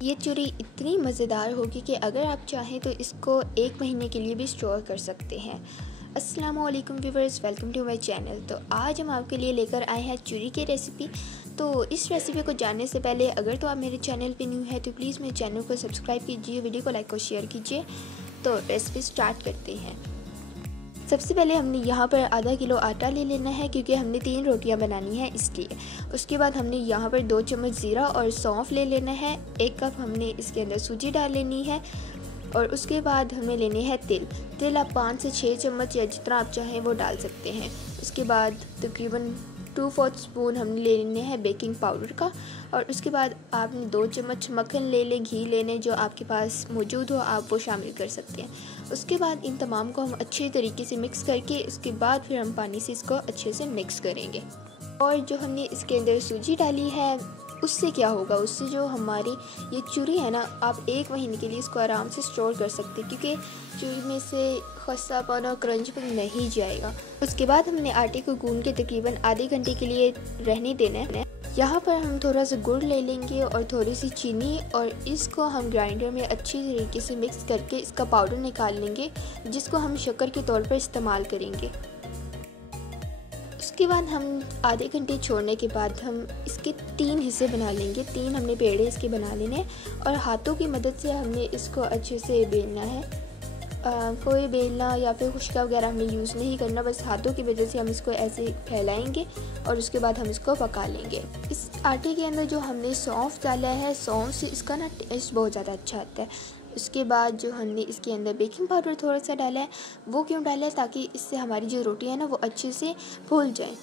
ये चूरी इतनी मज़ेदार होगी कि अगर आप चाहें तो इसको 1 महीने के लिए भी स्टोर कर सकते हैं। अस्सलामुअलैकुम viewers, welcome to my channel. तो आज हम आपके लिए लेकर आए हैं चूरी की रेसिपी। तो इस रेसिपी को जानने से पहले अगर तो आप मेरे चैनल पे न्यू है तो प्लीज़ मेरे चैनल को सब्सक्राइब कीजिए, वीडियो को लाइक और शेयर कीजिए। तो रेसिपी स्टार्ट करते हैं। सबसे पहले हमने यहाँ पर आधा किलो आटा ले लेना है क्योंकि हमने 3 रोटियाँ बनानी है इसलिए। उसके बाद हमने यहाँ पर 2 चम्मच ज़ीरा और सौंफ ले लेना है। 1 कप हमने इसके अंदर सूजी डाल लेनी है और उसके बाद हमें लेने हैं तिल आप 5 से 6 चम्मच या जितना आप चाहें वो डाल सकते हैं। उसके बाद तकरीबन 2/4 स्पून हमने ले लेने हैं बेकिंग पाउडर का और उसके बाद आपने 2 चम्मच मक्खन ले लें, घी ले लें, जो आपके पास मौजूद हो आप वो शामिल कर सकते हैं। उसके बाद इन तमाम को हम अच्छे तरीके से मिक्स करके उसके बाद फिर हम पानी से इसको अच्छे से मिक्स करेंगे। और जो हमने इसके अंदर सूजी डाली है उससे क्या होगा, उससे जो हमारी ये चूरी है ना, आप 1 महीने के लिए इसको आराम से स्टोर कर सकते हैं क्योंकि चूरी में से खस्तापन और क्रंचपन नहीं जाएगा। उसके बाद हमने आटे को गूंद के तकरीबन आधे घंटे के लिए रहने देना है। यहाँ पर हम थोड़ा सा गुड़ ले लेंगे और थोड़ी सी चीनी और इसको हम ग्राइंडर में अच्छी तरीके से मिक्स करके इसका पाउडर निकाल लेंगे, जिसको हम शक्कर के तौर पर इस्तेमाल करेंगे। उसके बाद हम आधे घंटे छोड़ने के बाद हम इसके 3 हिस्से बना लेंगे। 3 हमने पेड़े इसके बना लेने और हाथों की मदद से हमने इसको अच्छे से बेलना है। कोई बेलना या फिर खुशका वगैरह हमने यूज़ नहीं करना, बस हाथों की वजह से हम इसको ऐसे फैलाएंगे और उसके बाद हम इसको पका लेंगे। इस आटे के अंदर जो हमने सौंफ डाला है, सौंफ से इसका ना टेस्ट बहुत ज़्यादा अच्छा आता है। उसके बाद जो हमने इसके अंदर बेकिंग पाउडर थोड़ा सा डाला है, वो क्यों डाला है, ताकि इससे हमारी जो रोटी है ना वो अच्छे से फूल जाए।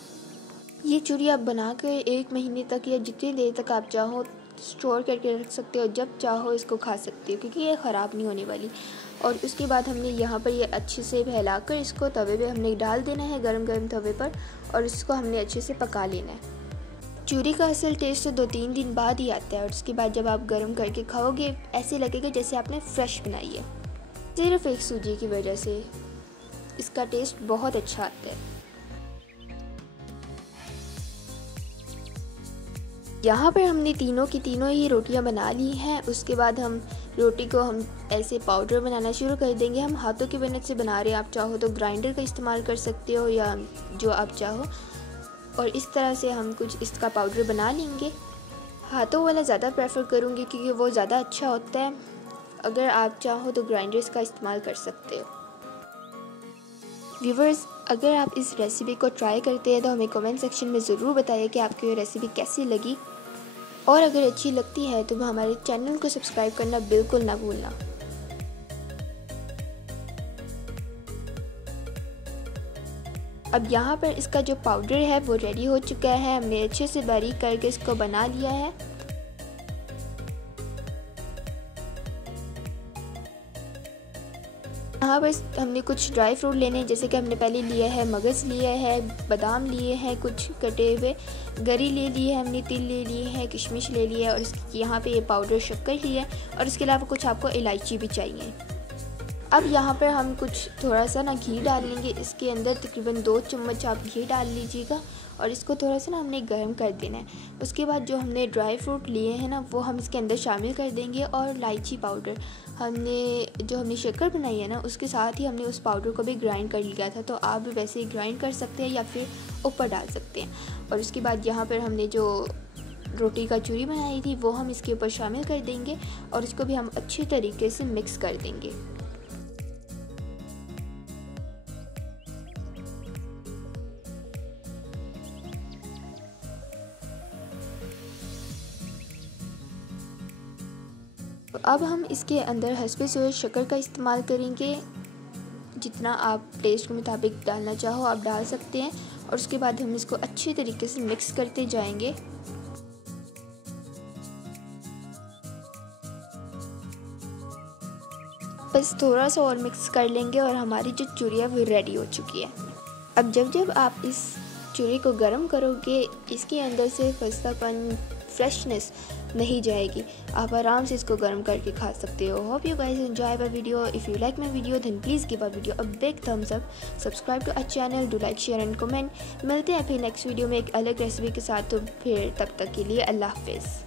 ये चूरी आप बना कर 1 महीने तक या जितनी देर तक आप चाहो स्टोर करके रख सकते हो, जब चाहो इसको खा सकते हो क्योंकि ये ख़राब नहीं होने वाली। और उसके बाद हमने यहाँ पर ये अच्छे से फैलाकर इसको तवे पे हमने डाल देना है, गरम गरम तवे पर, और इसको हमने अच्छे से पका लेना है। चूरी का असल टेस्ट तो 2-3 दिन बाद ही आता है और उसके बाद जब आप गर्म करके खाओगे ऐसे लगेगा जैसे आपने फ्रेश बनाई है। सिर्फ एक सूजी की वजह से इसका टेस्ट बहुत अच्छा आता है। यहाँ पर हमने तीनों की तीनों ही रोटियाँ बना ली हैं। उसके बाद हम रोटी को हम ऐसे पाउडर बनाना शुरू कर देंगे। हम हाथों की मदद से बना रहे हैं, आप चाहो तो ग्राइंडर का इस्तेमाल कर सकते हो या जो आप चाहो, और इस तरह से हम कुछ इसका पाउडर बना लेंगे। हाथों वाला ज़्यादा प्रेफर करूँगी क्योंकि वो ज़्यादा अच्छा होता है। अगर आप चाहो तो ग्राइंडर्स का इस्तेमाल कर सकते हो। व्यूवर्स, अगर आप इस रेसिपी को ट्राई करते हैं तो हमें कमेंट सेक्शन में ज़रूर बताइए कि आपको ये रेसिपी कैसी लगी, और अगर अच्छी लगती है तो हमारे चैनल को सब्सक्राइब करना बिल्कुल ना भूलना। अब यहाँ पर इसका जो पाउडर है वो रेडी हो चुका है। हमने अच्छे से बारीक करके इसको बना लिया है। यहाँ पर हमने कुछ ड्राई फ्रूट लेने हैं, जैसे कि हमने पहले लिया है मगज़ लिया है, बादाम लिए हैं कुछ कटे हुए, गरी ले ली है हमने, तिल ले लिए हैं, किशमिश ले लिया है और यहाँ पे ये पाउडर शक्कर लिया है और इसके अलावा कुछ आपको इलायची भी चाहिए। अब यहाँ पर हम कुछ थोड़ा सा ना घी डाल लेंगे। इसके अंदर तकरीबन 2 चम्मच आप घी डाल लीजिएगा और इसको थोड़ा सा ना हमने गर्म कर देना है। उसके बाद जो हमने ड्राई फ्रूट लिए हैं ना वो हम इसके अंदर शामिल कर देंगे और इलायची पाउडर हमने शक्कर बनाई है ना उसके साथ ही हमने उस पाउडर को भी ग्राइंड कर लिया था, तो आप भी वैसे ही ग्राइंड कर सकते हैं या फिर ऊपर डाल सकते हैं। और उसके बाद यहाँ पर हमने जो रोटी का चूरी बनाई थी वो हम इसके ऊपर शामिल कर देंगे और इसको भी हम अच्छे तरीके से मिक्स कर देंगे। अब हम इसके अंदर हस्बे सोया शक्कर का इस्तेमाल करेंगे। जितना आप टेस्ट के मुताबिक डालना चाहो आप डाल सकते हैं और उसके बाद हम इसको अच्छे तरीके से मिक्स करते जाएंगे। बस थोड़ा सा और मिक्स कर लेंगे और हमारी जो चूरी है वो रेडी हो चुकी है। अब जब आप इस चूरी को गर्म करोगे इसके अंदर से खस्तापन, फ्रेशनेस नहीं जाएगी। आप आराम से इसको गर्म करके खा सकते हो। Hope you guys enjoy my video. If you like my video then please give a video a big thumbs up, subscribe to our channel, do like share and comment. मिलते हैं फिर नेक्स्ट वीडियो में एक अलग recipe के साथ। तो फिर तब तक के लिए अल्लाह हाफिज़।